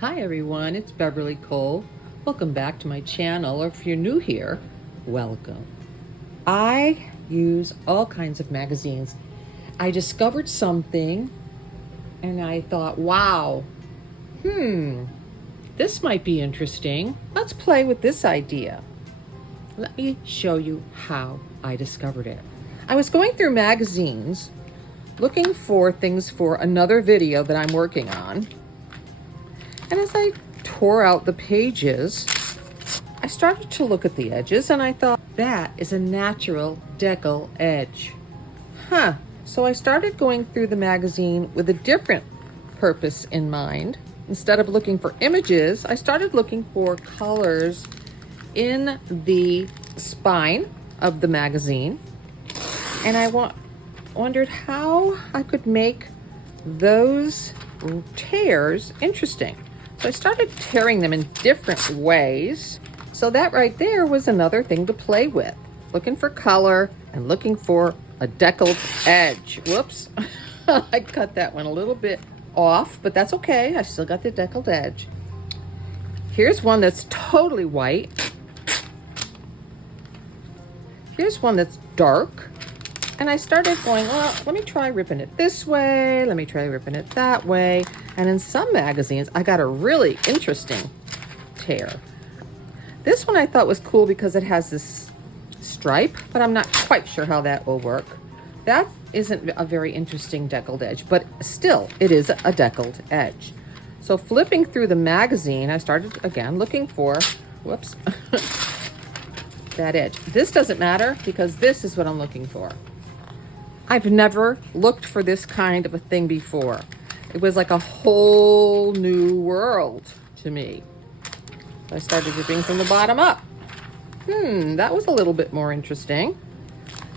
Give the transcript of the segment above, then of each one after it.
Hi everyone, it's Beverly Cole. Welcome back to my channel, or if you're new here, welcome. I use all kinds of magazines. I discovered something and I thought, wow, this might be interesting. Let's play with this idea. Let me show you how I discovered it. I was going through magazines looking for things for another video that I'm working on. And as I tore out the pages, I started to look at the edges and I thought, that is a natural decal edge. So I started going through the magazine with a different purpose in mind. Instead of looking for images, I started looking for colors in the spine of the magazine. And I wondered how I could make those tears interesting. So I started tearing them in different ways. So that right there was another thing to play with. Looking for color and looking for a deckled edge. Whoops. I cut that one a little bit off, but that's okay. I still got the deckled edge. Here's one that's totally white. Here's one that's dark. And I started going, well, let me try ripping it this way. Let me try ripping it that way. And in some magazines, I got a really interesting tear. This one I thought was cool because it has this stripe, but I'm not quite sure how that will work. That isn't a very interesting deckled edge, but still, it is a deckled edge. So flipping through the magazine, I started again looking for, whoops, that edge. This doesn't matter because this is what I'm looking for. I've never looked for this kind of a thing before. It was like a whole new world to me. I started ripping from the bottom up. That was a little bit more interesting.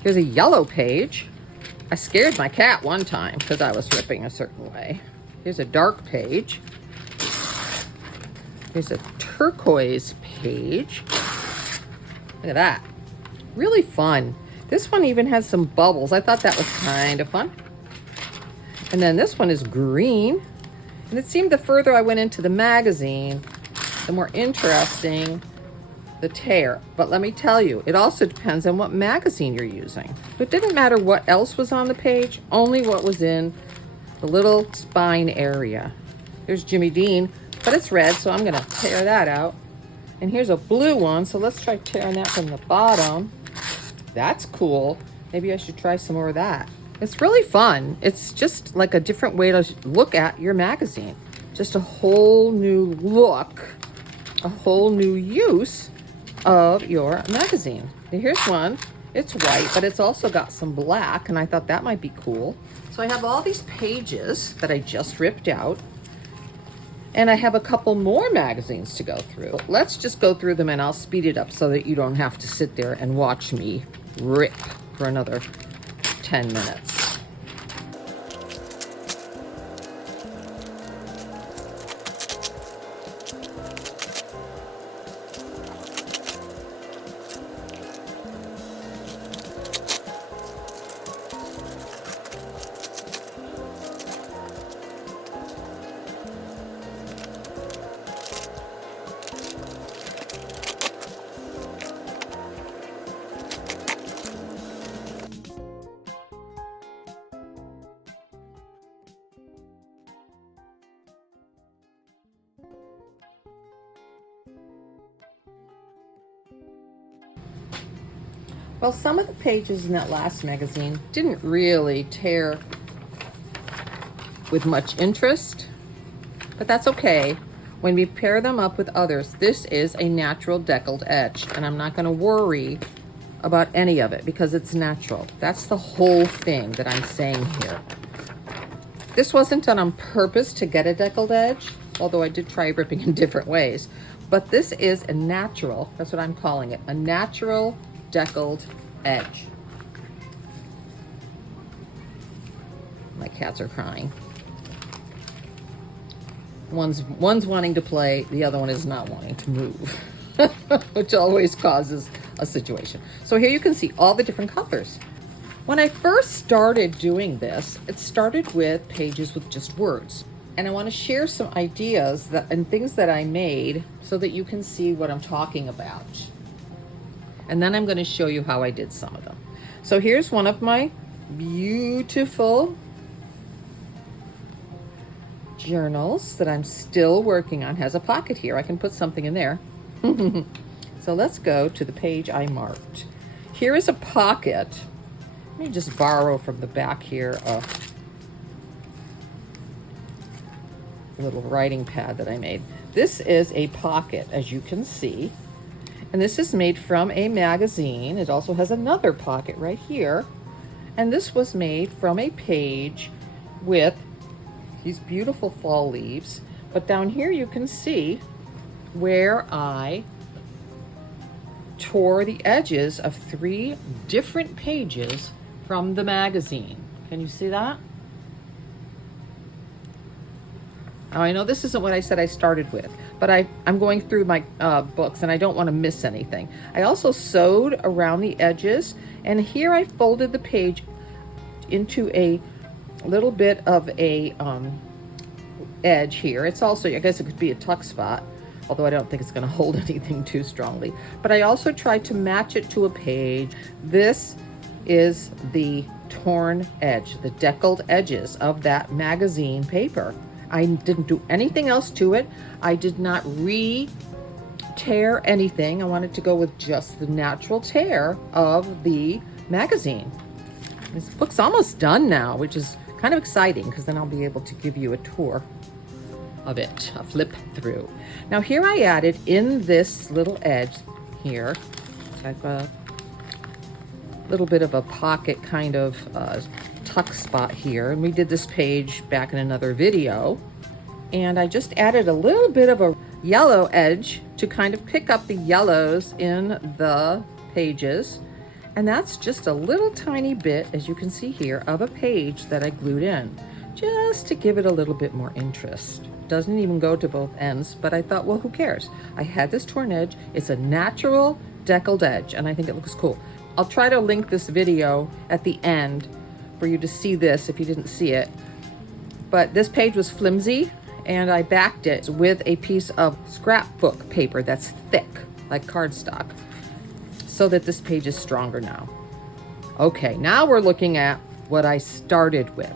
Here's a yellow page. I scared my cat one time because I was ripping a certain way. Here's a dark page. Here's a turquoise page. Look at that. Really fun. This one even has some bubbles. I thought that was kind of fun. And then this one is green. And it seemed the further I went into the magazine, the more interesting the tear. But let me tell you, it also depends on what magazine you're using. It didn't matter what else was on the page, only what was in the little spine area. Here's Jimmy Dean, but it's red, so I'm gonna tear that out. And here's a blue one, so let's try tearing that from the bottom. That's cool. Maybe I should try some more of that. It's really fun. It's just like a different way to look at your magazine. Just a whole new look, a whole new use of your magazine. And here's one. It's white, but it's also got some black, and I thought that might be cool. So I have all these pages that I just ripped out, and I have a couple more magazines to go through. Let's just go through them and I'll speed it up so that you don't have to sit there and watch me rip for another 10 minutes. Well, some of the pages in that last magazine didn't really tear with much interest, but that's okay. When we pair them up with others, this is a natural deckled edge, and I'm not going to worry about any of it because it's natural. That's the whole thing that I'm saying here. This wasn't done on purpose to get a deckled edge, although I did try ripping in different ways, but this is a natural, that's what I'm calling it, a natural deckled edge. My cats are crying. One's wanting to play, the other one is not wanting to move, which always causes a situation. So here you can see all the different colors. When I first started doing this, it started with pages with just words. And I want to share some ideas and things that I made so that you can see what I'm talking about. And then I'm going to show you how I did some of them. So here's one of my beautiful journals that I'm still working on. Has a pocket here. I can put something in there. So let's go to the page I marked. Here is a pocket. Let me just borrow from the back here a little writing pad that I made. This is a pocket, as you can see. And this is made from a magazine. It also has another pocket right here. And this was made from a page with these beautiful fall leaves. But down here you can see where I tore the edges of 3 different pages from the magazine. Can you see that? Now, I know this isn't what I said I started with, but I'm going through my books and I don't want to miss anything. I also sewed around the edges, and here I folded the page into a little bit of a edge here. It's also, I guess it could be a tuck spot, although I don't think it's going to hold anything too strongly. But I also tried to match it to a page. This is the torn edge, the deckled edges of that magazine paper. I didn't do anything else to it. I did not re-tear anything. I wanted to go with just the natural tear of the magazine. This book's almost done now, which is kind of exciting because then I'll be able to give you a tour of it, a flip through. Now here I added in this little edge here, like a little bit of a pocket kind of tuck spot here. And we did this page back in another video. And I just added a little bit of a yellow edge to kind of pick up the yellows in the pages. And that's just a little tiny bit, as you can see here, of a page that I glued in, just to give it a little bit more interest. Doesn't even go to both ends, but I thought, well, who cares? I had this torn edge. It's a natural deckled edge, and I think it looks cool. I'll try to link this video at the end for you to see this if you didn't see it. But this page was flimsy, and I backed it with a piece of scrapbook paper that's thick, like cardstock, so that this page is stronger now. Okay, now we're looking at what I started with.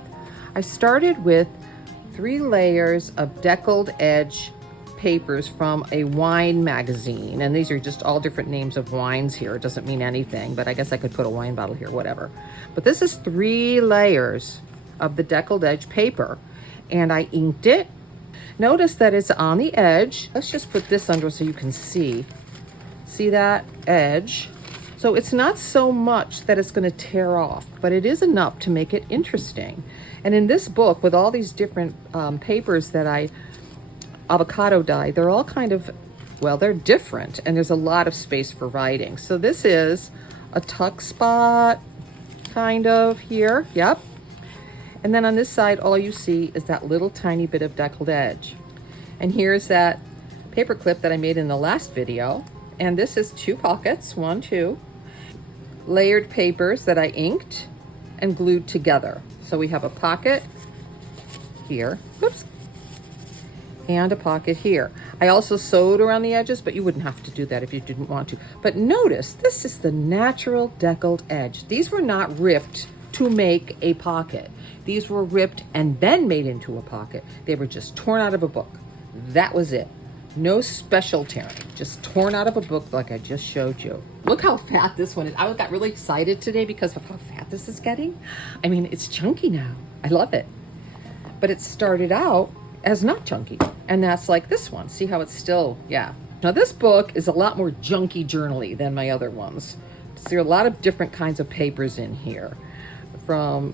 I started with 3 layers of deckled edge papers from a wine magazine, and these are just all different names of wines here. It doesn't mean anything, but I guess I could put a wine bottle here, whatever. But this is 3 layers of the deckled edge paper, and I inked it. Notice that it's on the edge. Let's just put this under so you can see that edge. So it's not so much that it's going to tear off, but it is enough to make it interesting. And in this book, with all these different papers that I avocado dye, they're all kind of, well, they're different, and there's a lot of space for writing. So this is a tuck spot kind of here. Yep. And then on this side, all you see is that little tiny bit of deckled edge. And here's that paper clip that I made in the last video. And this is 2 pockets, 1, 2, layered papers that I inked and glued together. So we have a pocket here, whoops, and a pocket here. I also sewed around the edges, but you wouldn't have to do that if you didn't want to. But notice, this is the natural deckled edge. These were not ripped to make a pocket. These were ripped and then made into a pocket. They were just torn out of a book. That was it. No special tearing, just torn out of a book like I just showed you. Look how fat this one is. I got really excited today because of how fat this is getting. I mean, it's chunky now. I love it. But it started out as not chunky. And that's like this one. See how it's still, yeah. Now this book is a lot more junky journal-y than my other ones. So there are a lot of different kinds of papers in here. From,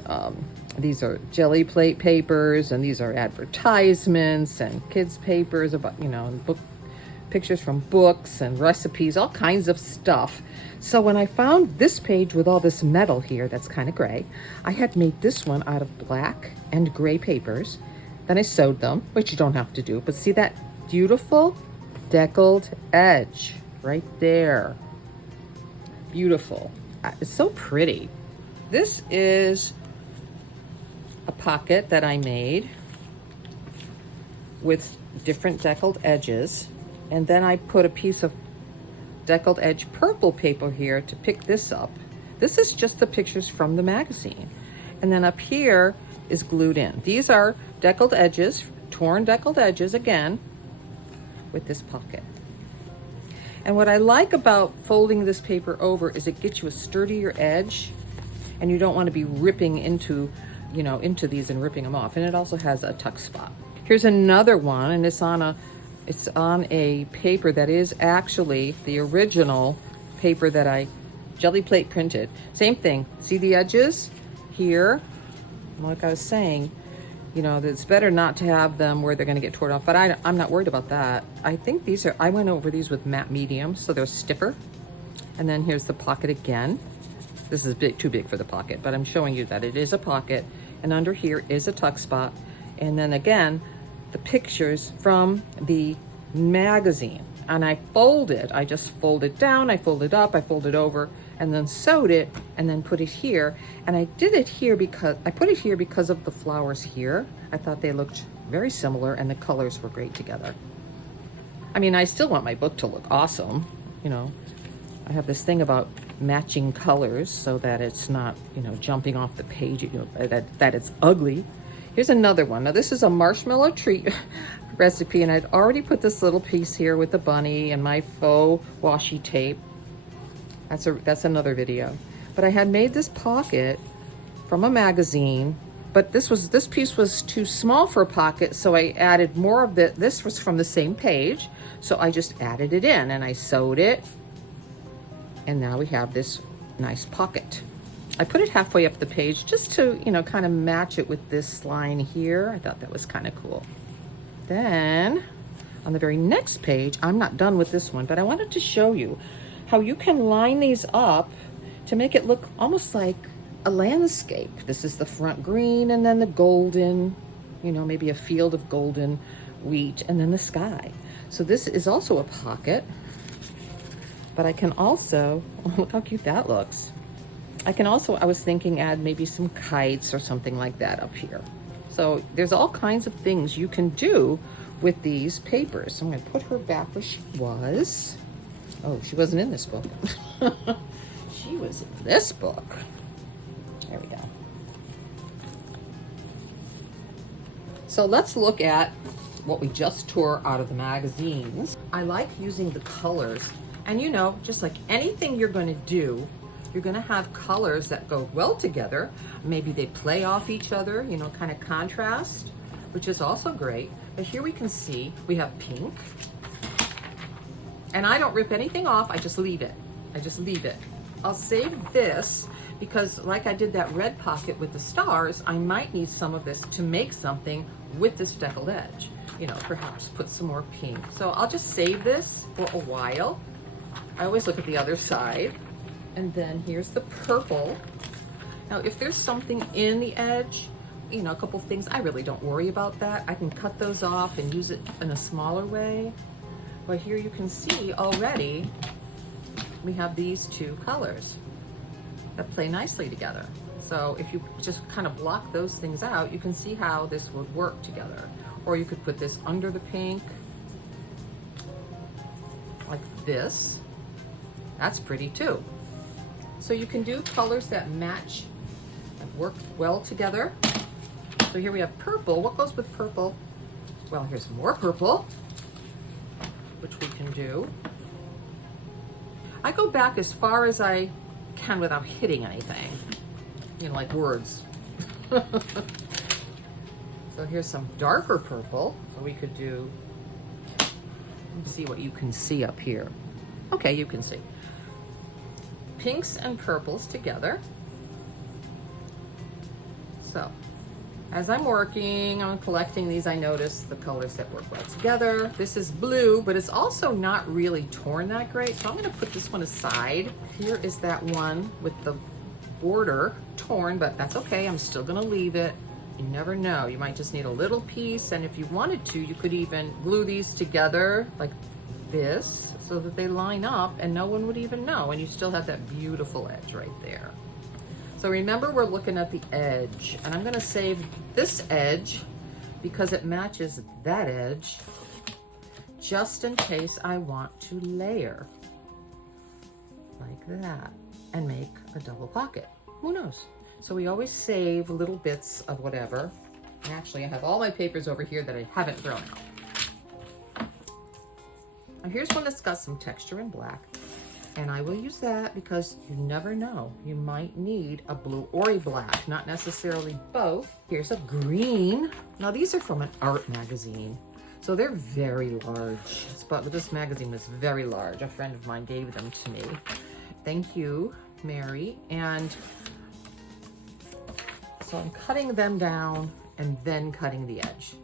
these are jelly plate papers, and these are advertisements and kids papers about, you know, and book pictures from books and recipes, all kinds of stuff. So when I found this page with all this metal here that's kind of gray, I had made this one out of black and gray papers. Then I sewed them, which you don't have to do, but see that beautiful deckled edge right there. Beautiful. It's so pretty. This is a pocket that I made with different deckled edges. And then I put a piece of deckled edge purple paper here to pick this up. This is just the pictures from the magazine. And then up here is glued in. These are deckled edges, torn deckled edges again, with this pocket. And what I like about folding this paper over is it gets you a sturdier edge, and you don't want to be ripping into, you know, into these and ripping them off. And it also has a tuck spot. Here's another one, and it's on a paper that is actually the original paper that I jelly plate printed. Same thing. See the edges here? Like I was saying, you know, it's better not to have them where they're going to get torn off, but I'm not worried about that. I think these are, I went over these with matte medium, so they're stiffer. And then here's the pocket again. This is too big for the pocket, but I'm showing you that it is a pocket, and under here is a tuck spot. And then again, the pictures from the magazine. And I just folded down, I folded up, I folded over, and then sewed it, and then put it here. And I did it here because, I put it here because of the flowers here. I thought they looked very similar and the colors were great together. I mean, I still want my book to look awesome. You know, I have this thing about matching colors so that it's not, you know, jumping off the page, you know, that it's ugly. Here's another one. Now this is a marshmallow treat recipe, and I'd already put this little piece here with the bunny and my faux washi tape. That's another video. But I had made this pocket from a magazine, but this piece was too small for a pocket, so I added more of this was from the same page, so I just added it in and I sewed it, and now we have this nice pocket. I put it halfway up the page just to, you know, kind of match it with this line here. I thought that was kind of cool. Then on the very next page, I'm not done with this one, but I wanted to show you how you can line these up to make it look almost like a landscape. This is the front green, and then the golden, you know, maybe a field of golden wheat, and then the sky. So this is also a pocket, but I can also, look how cute that looks. I can also, I was thinking, add maybe some kites or something like that up here. So there's all kinds of things you can do with these papers. So I'm gonna put her back where she was. Oh, she wasn't in this book. She was in this book. There we go. So let's look at what we just tore out of the magazines. I like using the colors. And you know, just like anything you're gonna do, you're gonna have colors that go well together. Maybe they play off each other, you know, kind of contrast, which is also great. But here we can see we have pink. And I don't rip anything off, I just leave it. I just leave it. I'll save this because like I did that red pocket with the stars, I might need some of this to make something with this deckled edge. You know, perhaps put some more pink. So I'll just save this for a while. I always look at the other side. And then here's the purple. Now, if there's something in the edge, you know, a couple things, I really don't worry about that. I can cut those off and use it in a smaller way. But here you can see already, we have these two colors that play nicely together. So if you just kind of block those things out, you can see how this would work together. Or you could put this under the pink, like this. That's pretty too. So you can do colors that match and work well together. So here we have purple. What goes with purple? Well, here's more purple, which we can do. I go back as far as I can without hitting anything, you know, like words. So here's some darker purple. So we could do, let's see what you can see up here. Okay, you can see. Pinks and purples together. So as I'm working on collecting these, I notice the colors that work well together. This is blue, but it's also not really torn that great. So I'm gonna put this one aside. Here is that one with the border torn, but that's okay. I'm still gonna leave it. You never know. You might just need a little piece. And if you wanted to, you could even glue these together like this so that they line up and no one would even know, and you still have that beautiful edge right there. So remember, we're looking at the edge, and I'm going to save this edge because it matches that edge, just in case I want to layer like that and make a double pocket. Who knows? So we always save little bits of whatever. And actually, I have all my papers over here that I haven't thrown out. Now here's one that's got some texture in black. And I will use that because you never know. You might need a blue or a black, not necessarily both. Here's a green. Now these are from an art magazine. So they're very large. But this magazine was very large. A friend of mine gave them to me. Thank you, Mary. And so I'm cutting them down and then cutting the edge.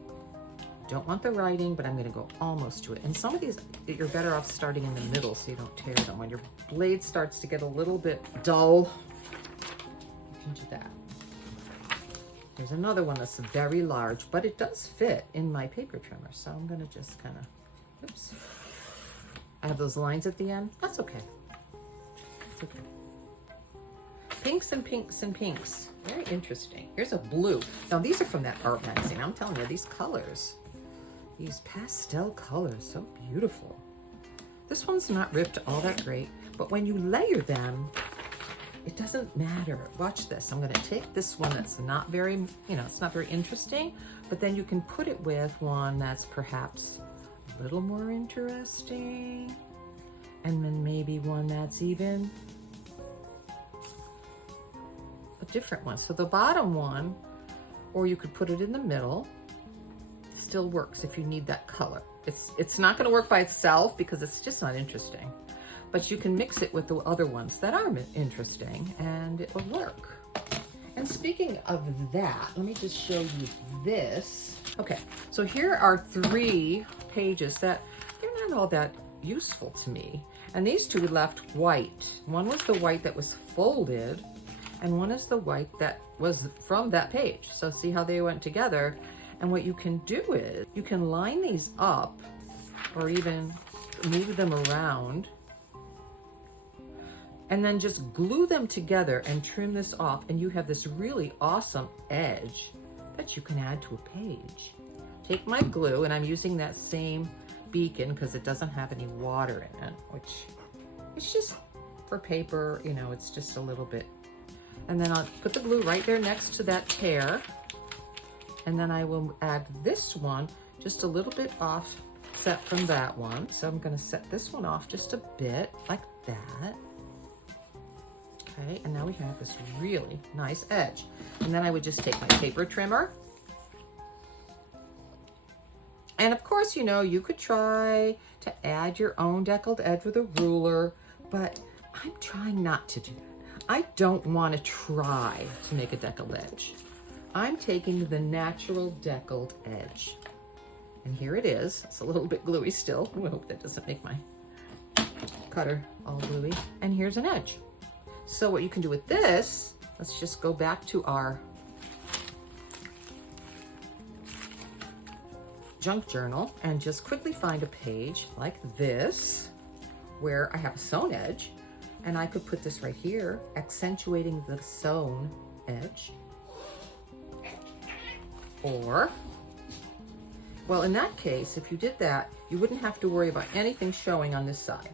Don't want the writing, but I'm gonna go almost to it. And some of these, you're better off starting in the middle so you don't tear them. When your blade starts to get a little bit dull, you can do that. There's another one that's very large, but it does fit in my paper trimmer. So I'm gonna just kind of, oops. I have those lines at the end. That's okay. It's okay. Pinks and pinks and pinks. Very interesting. Here's a blue. Now these are from that art magazine. I'm telling you, these colors, these pastel colors, so beautiful. This one's not ripped all that great, but when you layer them, it doesn't matter. Watch this. I'm gonna take this one that's not very, it's not very interesting, but then you can put it with one that's perhaps a little more interesting, and then maybe one that's even a different one. So the bottom one, or you could put it in the middle, still works if you need that color. It's not gonna work by itself because it's just not interesting, but you can mix it with the other ones that are interesting and it will work. And speaking of that, let me just show you this. Okay, so here are 3 pages that they're not all that useful to me. And these 2 left white. One was the white that was folded, and one is the white that was from that page. So see how they went together? And what you can do is you can line these up or even move them around and then just glue them together and trim this off, and you have this really awesome edge that you can add to a page. Take my glue, and I'm using that same Beacon because it doesn't have any water in it, which it's just for paper, it's just a little bit. And then I'll put the glue right there next to that tear. And then I will add this one just a little bit offset from that one. So I'm gonna set this one off just a bit like that. Okay, and now we have this really nice edge. And then I would just take my paper trimmer. And of course, you could try to add your own deckled edge with a ruler, but I'm trying not to do that. I don't want to try to make a deckled edge. I'm taking the natural deckled edge. And here it is. It's a little bit gluey still. I hope that doesn't make my cutter all gluey. And here's an edge. So what you can do with this, let's just go back to our junk journal and just quickly find a page like this where I have a sewn edge, and I could put this right here, accentuating the sewn edge. Or, well, in that case, if you did that, you wouldn't have to worry about anything showing on this side,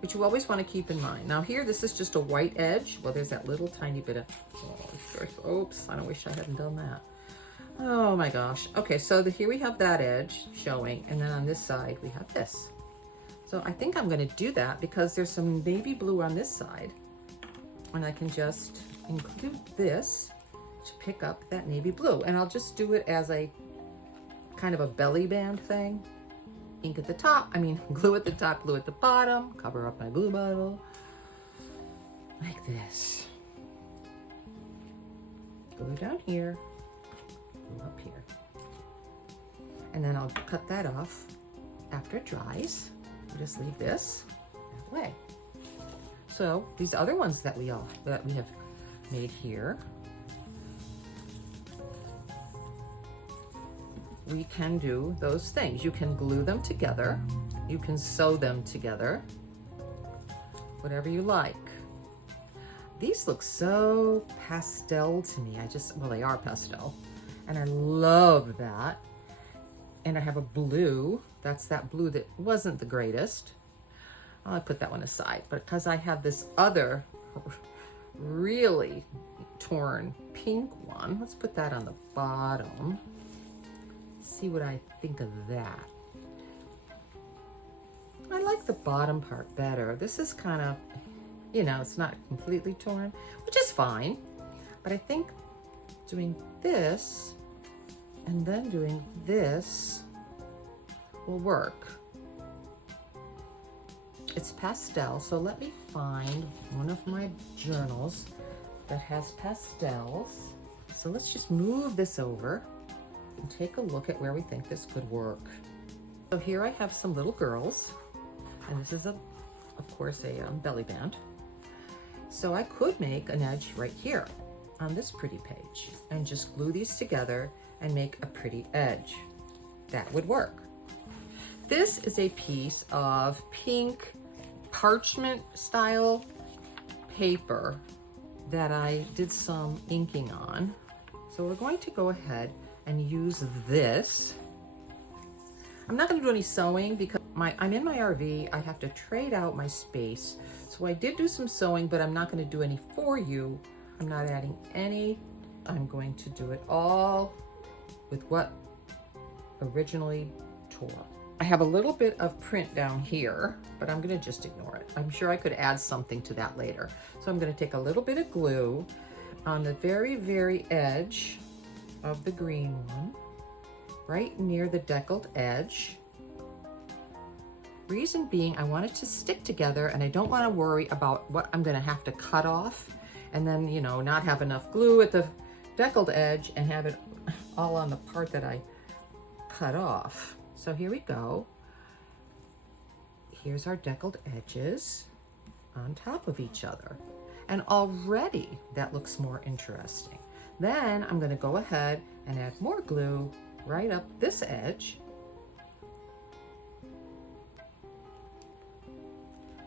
which you always want to keep in mind. Now here, this is just a white edge. Well, there's that little tiny bit of, oops, I wish I hadn't done that. Oh my gosh. Okay, so here we have that edge showing, and then on this side, we have this. So I think I'm gonna do that because there's some navy blue on this side, and I can just include this to pick up that navy blue. And I'll just do it as a kind of a belly band thing. Ink at the top, glue at the top, glue at the bottom, cover up my glue bottle, like this. Glue down here, glue up here. And then I'll cut that off after it dries. I'll just leave this that way. So these other ones that we have made here, we can do those things. You can glue them together. You can sew them together. Whatever you like. These look so pastel to me. Well, they are pastel. And I love that. And I have a blue. That's that blue that wasn't the greatest. I'll put that one aside. But because I have this other really torn pink one, let's put that on the bottom. See what I think of that. I like the bottom part better. This is kind of, you know, it's not completely torn, which is fine. But I think doing this and then doing this will work. It's pastel, so let me find one of my journals that has pastels. So let's just move this over and take a look at where we think this could work. So here I have some little girls, and this is of course a belly band. So I could make an edge right here on this pretty page and just glue these together and make a pretty edge. That would work. This is a piece of pink parchment style paper that I did some inking on. So we're going to go ahead and use this. I'm not going to do any sewing because I'm in my RV. I have to trade out my space. So I did do some sewing, but I'm not going to do any for you. I'm not adding any. I'm going to do it all with what originally tore. I have a little bit of print down here, but I'm going to just ignore it. I'm sure I could add something to that later. So I'm going to take a little bit of glue on the very, very edge of the green one, right near the deckled edge. Reason being, I want it to stick together and I don't want to worry about what I'm going to have to cut off and then, you know, not have enough glue at the deckled edge and have it all on the part that I cut off. So here we go. Here's our deckled edges on top of each other. And already that looks more interesting. Then I'm going to go ahead and add more glue right up this edge.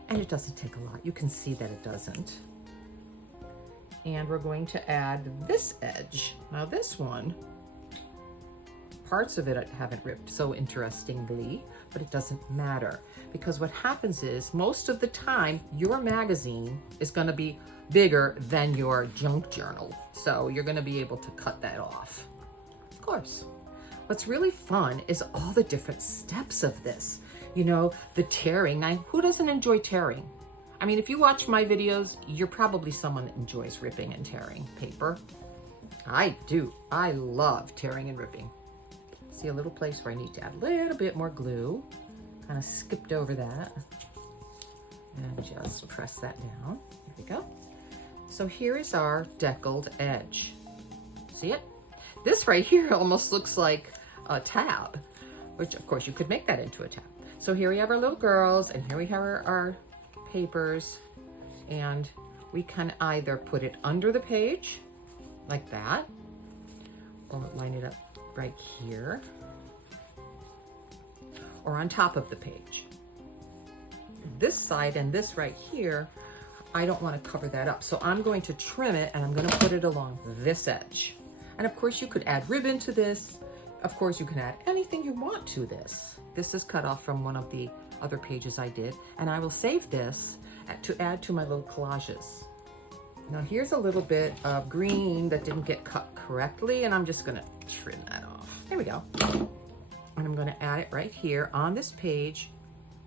And it doesn't take a lot. You can see that it doesn't. And we're going to add this edge. Now this one, parts of it haven't ripped so interestingly, but it doesn't matter because what happens is most of the time your magazine is going to be bigger than your junk journal. So you're going to be able to cut that off. Of course. What's really fun is all the different steps of this. You know, the tearing. Now, who doesn't enjoy tearing? I mean, if you watch my videos, you're probably someone that enjoys ripping and tearing paper. I do. I love tearing and ripping. See a little place where I need to add a little bit more glue. Kind of skipped over that. And just press that down. There we go. So here is our deckled edge. See it? This right here almost looks like a tab, which of course you could make that into a tab. So here we have our little girls and here we have our papers, and we can either put it under the page like that or line it up right here or on top of the page. This side and this right here, I don't want to cover that up. So I'm going to trim it and I'm going to put it along this edge. And of course you could add ribbon to this. Of course you can add anything you want to this. This is cut off from one of the other pages I did, and I will save this to add to my little collages. Now here's a little bit of green that didn't get cut correctly, and I'm just gonna trim that off. There we go. And I'm gonna add it right here on this page,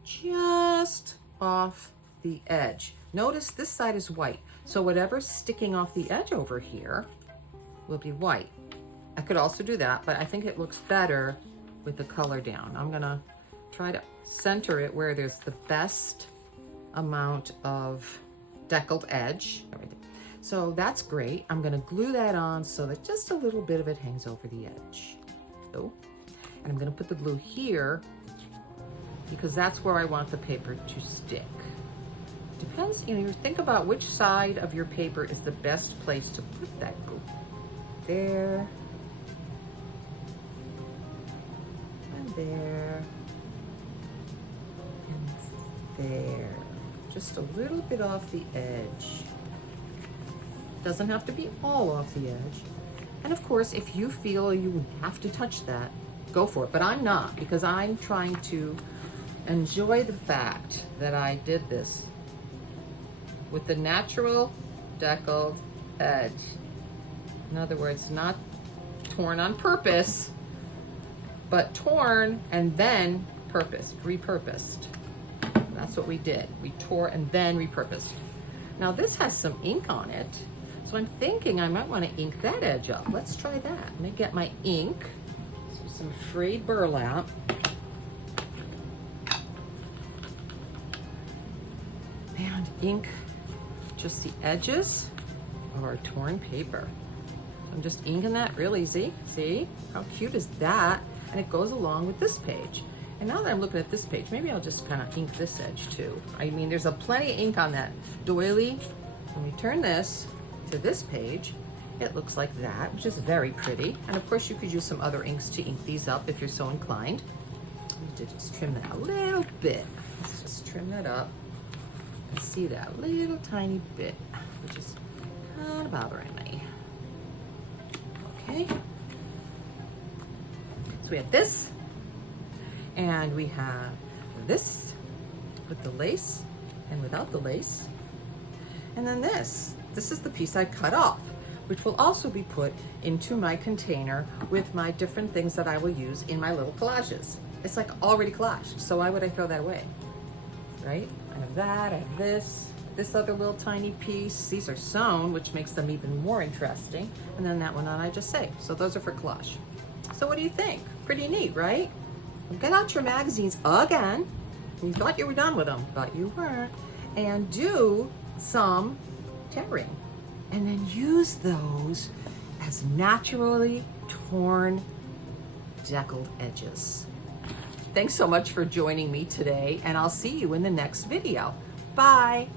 just off the edge. Notice this side is white, so whatever's sticking off the edge over here will be white. I could also do that, but I think it looks better with the color down. I'm gonna try to center it where there's the best amount of deckled edge. So that's great. I'm gonna glue that on so that just a little bit of it hangs over the edge. So, and I'm gonna put the glue here because that's where I want the paper to stick. Depends, you know, you think about which side of your paper is the best place to put that glue. There. And there. And there. Just a little bit off the edge. Doesn't have to be all off the edge. And of course, if you feel you have to touch that, go for it. But I'm not, because I'm trying to enjoy the fact that I did this with the natural deckled edge. In other words, not torn on purpose, but torn and then repurposed. That's what we did. We tore and then repurposed. Now this has some ink on it, so I'm thinking I might want to ink that edge up. Let's try that. Let me get my ink, so some frayed burlap. And ink just the edges of our torn paper. So I'm just inking that real easy. See? How cute is that? And it goes along with this page. And now that I'm looking at this page, maybe I'll just kind of ink this edge too. I mean, there's a plenty of ink on that doily. When we turn this to this page, it looks like that, which is very pretty. And of course you could use some other inks to ink these up if you're so inclined. I need to just trim that a little bit. Let's just trim that up and see that little tiny bit, which is kind of bothering me. Okay. So we have this, and we have this with the lace and without the lace. And then this is the piece I cut off, which will also be put into my container with my different things that I will use in my little collages. It's like already collaged, so why would I throw that away, right? I have that, I have this other little tiny piece. These are sewn, which makes them even more interesting. And then that one on I just say. So those are for collage. So what do you think? Pretty neat, right? Get out your magazines again. You thought you were done with them, but you weren't. And do some tearing. And then use those as naturally torn, deckled edges. Thanks so much for joining me today, and I'll see you in the next video. Bye.